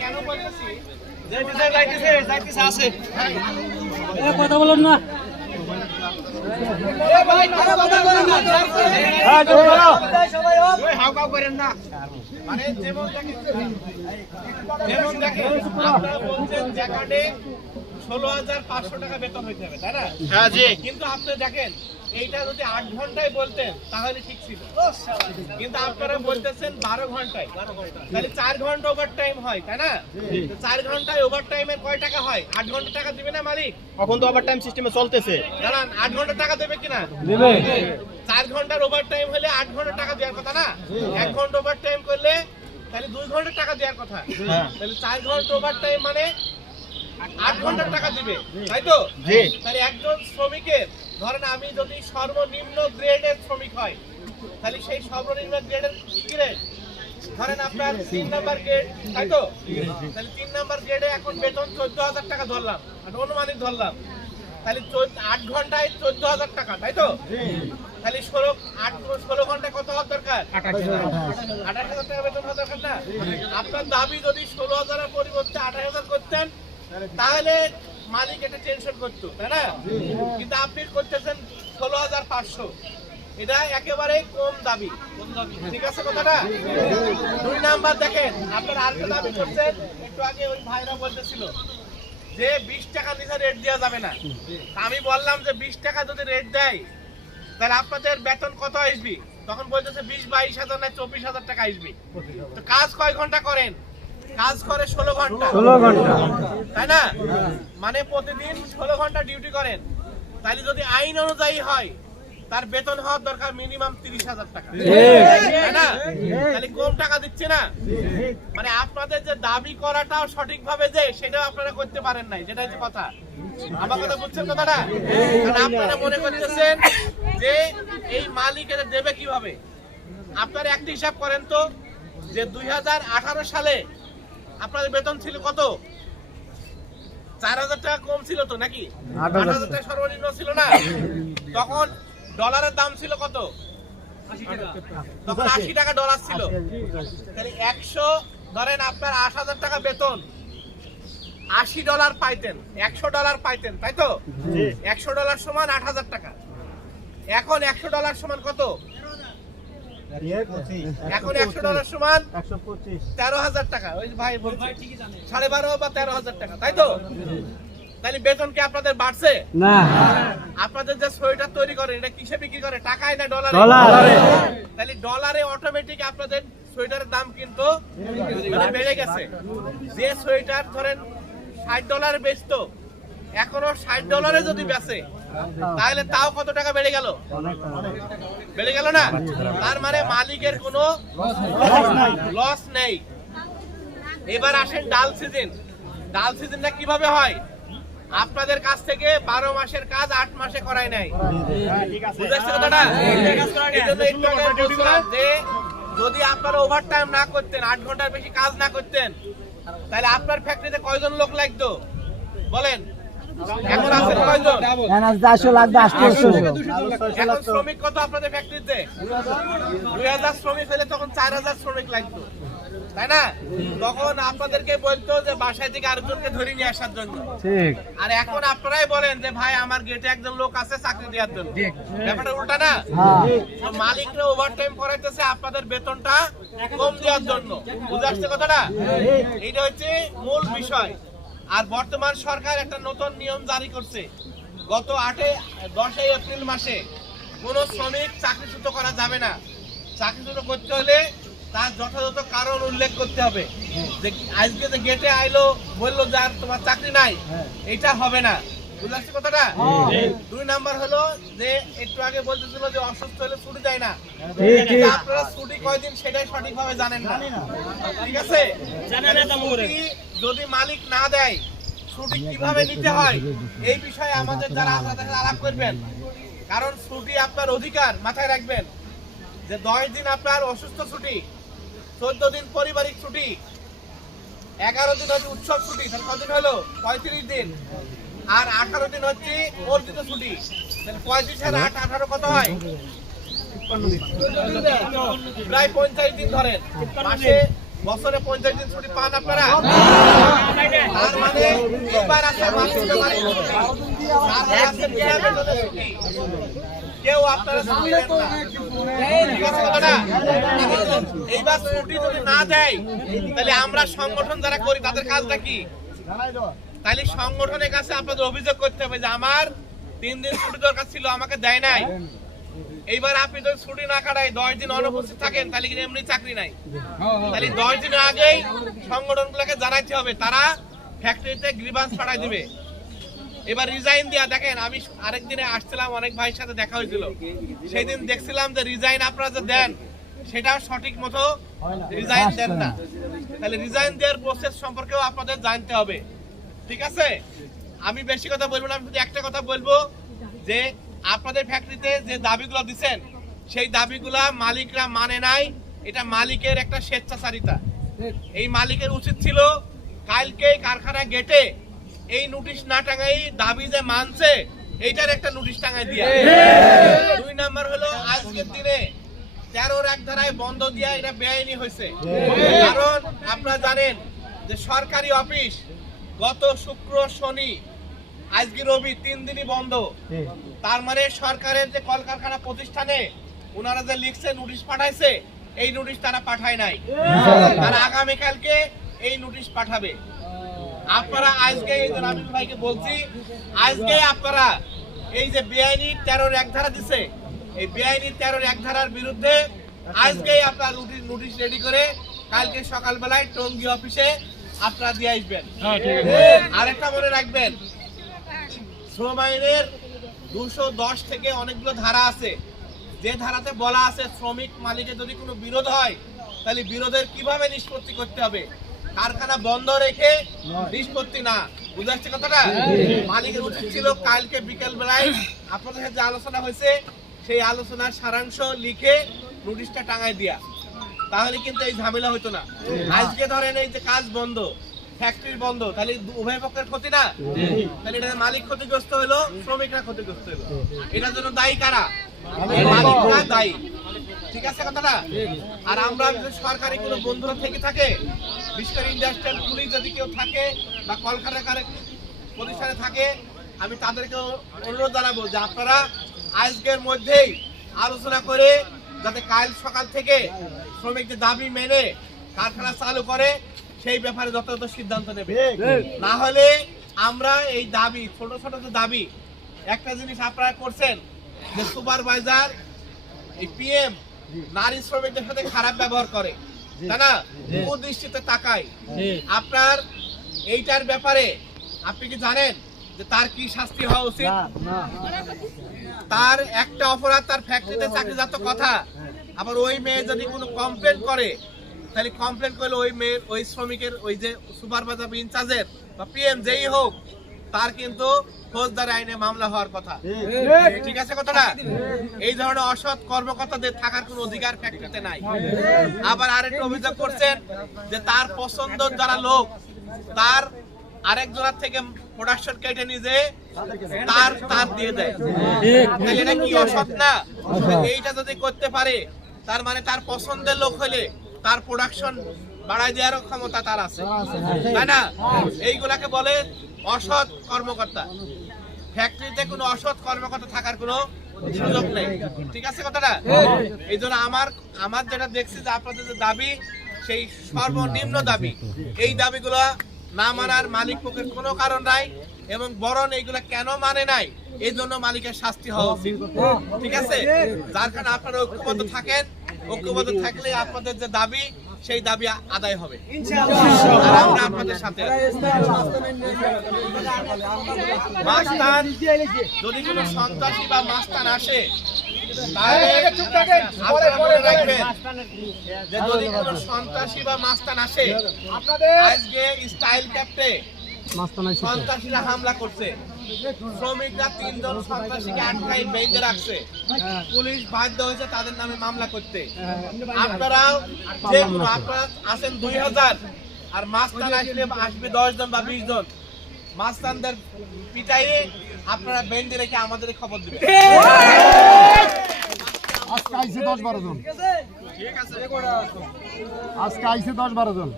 কেন বলতেছি যাইতেছে আছে কথা বলেন না হাউকাউ করেন না মানে যেমন দেখেন আপনারা বলছেন জ্যাকার্ডে 16,500 টাকা বেতন হইতে হবে তাই না? হ্যাঁ জি। কিন্তু আপনি দেখেন এইটা যদি 8 ঘন্টায় বলতেন তাহলে ঠিক ছিল, কিন্তু আপনারা বলতেছেন 12 ঘন্টায়, তাহলে 4 ঘন্টা ওভার টাইম হয় তাই না? 4 ঘন্টায় ওভার টাইমের কয় টাকা হয়? 8 ঘন্টা টাকা দিবে না মালিক? এখন তো ওভার টাইম সিস্টেমে চলতেছে। জানান 8 ঘন্টা টাকা দেবে কিনা? দিবে। 4 ঘন্টার ওভার টাইম হলে 8 ঘন্টা টাকা দেওয়ার কথা না? 1 ঘন্টা ওভার টাইম করলে তাহলে 2 ঘন্টা টাকা দেওয়ার কথা। তাহলে 4 ঘন্টা ওভার টাইম মানে 8 ঘন্টার টাকা দিবে তাই তো? জি। তাহলে একজন শ্রমিকের ধরেন আমি যদি সর্বনিম্ন গ্রেডের শ্রমিক হয় তাহলে সেই সর্বনিম্ন গ্রেডের গ্রেড ধরেন আপনার 3 নাম্বার গ্রেড তাই তো? তাহলে 3 নাম্বার গ্রেডে এখন বেতন 14,000 টাকা ধরলাম, অনুমানিক ধরলাম, তাহলে 8 ঘন্টায় 14,000 টাকা তাই তো? তাহলে 16 ঘন্টায় কত হওয়ার দরকার? 28,000 টাকা বেতন হওয়া দরকার না? আপনার দাবি যদি 16,000 এর পরিবর্তে 28,000 করতেন তাহলে মালিক এটা টেনশন করতো তাই না? কিন্তু আপনি করতেছেন 16,500, এটা একেবারে কম দাবি, ঠিক আছে কথাটা? 2 নাম্বার দেখেন আপনার আরেকটা দাবি করছেন, একটু আগে ওই ভাইরা বলতেছিল যে 20 টাকা নিচে রেট দেওয়া যাবে না। আমি বললাম যে 20 টাকা যদি রেট দেয় তাহলে আপনাদের বেতন কত আসবে? তখন বলতেছে 20-22,000 না 24,000 টাকা আসবে। তো কাজ কয় ঘন্টা করেন? কাজ করে 16 ঘন্টা, 16 ঘন্টা তাই না? মানে প্রতিদিন 16 ঘন্টা ডিউটি করেন, তাহলে যদি আইন অনুযায়ী হয় তার বেতন হওয়ার দরকার মিনিমাম 30,000 টাকা, তাই না? তাহলে কম টাকা দিচ্ছে না? মানে আপনাদের যে দাবি করাটাও সঠিকভাবে যে সেটাও আপনারা করতে পারেন নাই, যেটা হচ্ছে কথা। আমার কথা বুঝছেন কথাটা? কারণ আপনারা মনে করতেছেন যে এই মালিক এটা দেবে কিভাবে। আপনারা একটা হিসাব করেন তো যে 2018 সালে আপনাদের বেতন ছিল কত? 4,000 টাকা কম ছিল তো নাকি? 8,000 টাকা সর্বনিম্ন ছিল না? তখন ডলারের দাম ছিল কত? তখন 80 টাকা ডলার ছিল। তাহলে 100 ধরেন আপনার 8,000 টাকা বেতন, $80 পাইতেন, $100 পাইতেন তাই তো? $100 সমান 8,000 টাকা। এখন $100 সমান কত? এখন $100 সমান 13,000 টাকা। ওই ভাই বলছে 12.5 বা 13,000 টাকা তাই তো? তাহলে বেতন কি আপনাদের বাড়ছে না? আপনাদের যে সোয়েটার তৈরি করেন এটা কিসে বিক্রি করে? টাকায় না ডলারে? তাহলে ডলারে অটোমেটিক আপনাদের সোয়েটারের দাম কিন্তু বেড়ে গেছে। যে সোয়েটার ধরেন $60 বেচতো এখনো $60 যদি বেচে তাহলে তাও কত টাকা বেড়ে গেল? বেড়ে গেল না? তার মানে মালিকের কোনো লস নেই। এবার আসেন ডাল সিজন। ডাল সিজনটা কিভাবে হয়? আপনাদের কাছ থেকে 12 মাসের কাজ 8 মাসে করায় নাই, বুঝাচ্ছি কথাটা? এইজন্য একটু আগে বলছিলাম যে যদি আপনারা ওভারটাইম না করতেন, 8 ঘন্টার বেশি কাজ না করতেন, তাহলে আপনার ফ্যাক্টরিতে কয়জন লোক লাগতো বলেন? এখন আছে কয়জন? এখন শ্রমিক কত আপনাদের ফ্যাক্টরিতে? 2,000 শ্রমিক হলে তখন 4,000 শ্রমিক লাগতো তাই না? তখন আপনাদেরকে বলতো যে বাসায় থেকে আরেকজনকে ধরে নিয়ে আসার জন্য, আর এখন আপনারাই বলেন যে ভাই আমার গেটে একজন লোক আছে চাকরি দেওয়ার জন্য। ব্যাপারটা উল্টা না? মালিকরা ওভারটাইম করাইতেছে আপনাদের বেতনটা কম দেওয়ার জন্য, বুঝে আসছে কথাটা? এইটা হচ্ছে মূল বিষয়। আর বর্তমান সরকার একটা নতুন নিয়ম জারি করছে, গত 10 এপ্রিল মাসে কোন শ্রমিক চাকরিচ্যুত করা যাবে না। চাকরিচ্যুত করতে হলে তার যথাযথ কারণ উল্লেখ করতে হবে, যে আজকে যে গেটে আইলো বললো যে আর তোমার চাকরি নাই, এটা হবে না, বুঝতে পারছি কথাটা? 2 নাম্বার হলো যে একটু আগে বলতেছিল যে অসুস্থ হলে ছুটি দেয় না, আপনারা ছুটি কয়দিন সেটাই সঠিকভাবে জানেন না, ঠিক আছে? যদি মালিক না দেয় ছুটি কিভাবে নিতে হয় এই বিষয়ে আমাদের যারা আপনাদের আলাপ করবেন, কারণ ছুটি আপনার অধিকার, মাথায় রাখবেন যে 10 দিন আপনার অসুস্থ ছুটি, 14 দিন পারিবারিক ছুটি, 11 দিন হচ্ছে উৎসব ছুটি, কতদিন হলো? 35 দিন, আর 18 দিন হচ্ছে অর্জিত ছুটি। 35 আর 8 18 কত হয়? প্রায় 50 দিন ধরেন, বছরে 50 দিন ছুটি পান আপনারা? তার মানে এবার আছে মাসুদের বাড়ি ছুটি। তার আছে বিনা বেতনের ছুটি। কেউ আপনারা ছুটি দেন না। ঠিক আছে কথাটা? এইবার ছুটি যদি না দেয় তাহলে আমরা সংগঠন যারা করি তাদের কাজটা কি? তাহলে সংগঠনের কাছে আপনাদের অভিযোগ করতে হবে যে আমার 3 দিন ছুটি দরকার ছিল, আমাকে দেয় নাই। এইবার আপনি যদি ছুটি না কাটায় 10 দিন অনুপস্থিত থাকেন তাহলে কিন্তু এমনি চাকরি নাই। তাহলে 10 দিনের আগেই সংগঠনগুলোকে জানাইতে হবে, তারা ফ্যাক্টরিতে গ্রিভান্স পাঠাই দিবে। এবার রিজাইন দিয়া দেখেন, আমি আরেকদিনে আসছিলাম, অনেক ভাইয়ের সাথে দেখা হয়েছিল, সেই দিন দেখছিলাম যে রিজাইন আপনারা যে দেন সেটাও সঠিক মতো রিজাইন দেন না। তাহলে রিজাইন দেওয়ার প্রসেস সম্পর্কেও আপনাদের জানতে হবে। ঠিক আছে, আমি বেশি কথা বলবো না, আমি শুধু একটা কথা বলবো যে আপনাদের ফ্যাক্টরিতে যে দাবিগুলো দিচ্ছেন সেই দাবিগুলা মালিকরা মানে নাই। এটা মালিকের একটা স্বেচ্ছাচারিতা। এই মালিকের উচিত ছিল কালকে কারখানা গেটে এই নোটিশ না টাঙাই, দাবি যে মানছে এইটার একটা নোটিশ টাঙাই দিয়া। 2 নাম্বার হলো আজকের দিনে 13-র এক ধারায় বন্ধ দিয়া এটা বেআইনি হয়েছে। কারণ আপনারা জানেন যে সরকারি অফিস গত শুক্র শনি আজকে রবি 3 দিনই বন্ধ। তার মানে সরকারের যে কলকারখানা প্রতিষ্ঠানে ওনারা যে লিখছে নোটিশ পাঠাইছে, এই নোটিশ তারা পাঠায় নাই। তারা আগামীকালকে এই নোটিশ পাঠাবে। আপনারা আজকে এই যে রামিল ভাইকে বলছি, আজকে আপনারা এই যে বেআইনি 13-র এক ধারা দিছে, এই বেআইনি 13-র এক ধারার বিরুদ্ধে আজকেই আপনারা নোটিশ রেডি করে কালকে সকালবেলায় টঙ্গী অফিসে আপনারা দিয়ে আসবেন। আরেকটা মনে রাখবেন, শ্রম আইনের 210 থেকে অনেকগুলো ধারা আছে, যে ধারাতে বলা আছে শ্রমিক মালিকের যদি কোনো বিরোধ হয় তাহলে বিরোধের কিভাবে নিষ্পত্তি করতে হবে। কারখানা বন্ধ রেখে নিষ্পত্তি না, বুঝাচ্ছে কথাটা? মালিকের উচিত ছিল কালকে বিকেল বেলায় আপনাদের সাথে যে আলোচনা হয়েছে সেই আলোচনার সারাংশ লিখে নোটিশটা টাঙায় দিয়া, তাহলে কিন্তু এই ঝামেলা হতো না। আজকে ধরেন এই যে কাজ বন্ধ, ফ্যাক্টরি বন্ধ, তাহলে উভয় পক্ষের ক্ষতি না? তাহলে এটা মালিক ক্ষতিগ্রস্ত হলো, শ্রমিকরা ক্ষতিগ্রস্ত হলো। এটার জন্য দায়ী কারা? মালিকরা দায়ী। ঠিক আছে কথাটা? আর আমরা সরকারি কোনো বন্ধুরা থেকে থাকে, বিশেষ করে ইন্ডাস্ট্রিয়াল পুলিশ যদি কেউ থাকে বা কলকারখানা প্রতিষ্ঠানে থাকে, আমি তাদেরকে অনুরোধ জানাবো যে আপনারা আজকের মধ্যেই আলোচনা করে যাতে কাল সকাল থেকে শ্রমিকদের দাবি মেনে কারখানা চালু করে সেই ব্যাপারে যথাযথ সিদ্ধান্ত নেবে। না হলে আমরা এই দাবি, ছোট ছোট যে দাবি, একটা জিনিস আপনারা করছেন যে সুপারভাইজার এই পিএম নারী শ্রমিকদের সাথে খারাপ ব্যবহার করে, তাই না? কুদৃষ্টিতে তাকায়। আপনার এইটার ব্যাপারে আপনি কি জানেন যে তার কি শাস্তি হওয়া উচিত? তার একটা অপরাধ, তার ফ্যাক্টরিতে চাকরিরত কথা। আবার ওই মেয়ে যদি কোনো কমপ্লেন করে, তাহলে কমপ্লেন করলে ওই মেয়ের, ওই শ্রমিকের, ওই যে সুপারভাইজার ইনচার্জের বা পিএম যেই হোক, তার কিন্তু ফৌজদারি আইনে মামলা হওয়ার কথা। ঠিক আছে কথাটা? এই ধরনের অসৎ কর্মকর্তাদের থাকার কোনো অধিকার ফ্যাক্টরিতে নাই। আবার আরেকটা অভিযোগ করছেন যে তার পছন্দ যারা লোক, তার আরেকজনের থেকে প্রোডাকশন কেটে নিজে তার দিয়ে দেয়, তাহলে এটা কি অসৎ না? এইটা যদি করতে পারে তার মানে তার পছন্দের লোক হলে তার প্রোডাকশন বাড়াই দেওয়ার ক্ষমতা তার আছে, তাই না? এইগুলাকে বলে অসৎ কর্মকর্তা। ফ্যাক্টরিতে কোনো অসৎ কর্মকর্তা থাকার কোনো সুযোগ নেই। ঠিক আছে কথাটা? এই জন্য আমার যেটা দেখছি যে আপনাদের যে দাবি, সেই সর্বনিম্ন দাবি, এই দাবিগুলো না মানার মালিক পক্ষের কোনো কারণ নাই, এবং বরং এইগুলা কেন মানে নাই এই জন্য মালিকের শাস্তি হওয়া উচিত। ঠিক আছে? যার কারণে আপনারা ঐক্যবদ্ধ থাকেন, ঐক্যবদ্ধ থাকলে আপনাদের যে দাবি সেই দাবি আদায় হবে। আর আমরা আপনাদের সাথে মাস্তান, যদি কোনো সন্ত্রাসী বা মাস্তান আসে তাহলে আপনারা মনে রাখবেন যে যদি কোনো সন্ত্রাসী বা মাস্তান আসে, আজকে স্টাইল ক্যাপ্টে সন্ত্রাসীরা হামলা করছে, শ্রমিকরা 3 জন সন্ত্রাসীকে আটকাই বেঁধে রাখছে, পুলিশ বাধ্য হয়েছে তাদের নামে মামলা করতে। আপনারাও যে কোনো, আপনারা আছেন 2000 আর মাস্তান আসবে 10 জন বা 20 জন, মাস্তানদের পিটাইয়ে আপনারা বেঁধে রেখে আমাদের খবর দিবেন। আজকে আইছে 10-12 জন। ঠিক আছে আজকে আইছে 10-12 জন।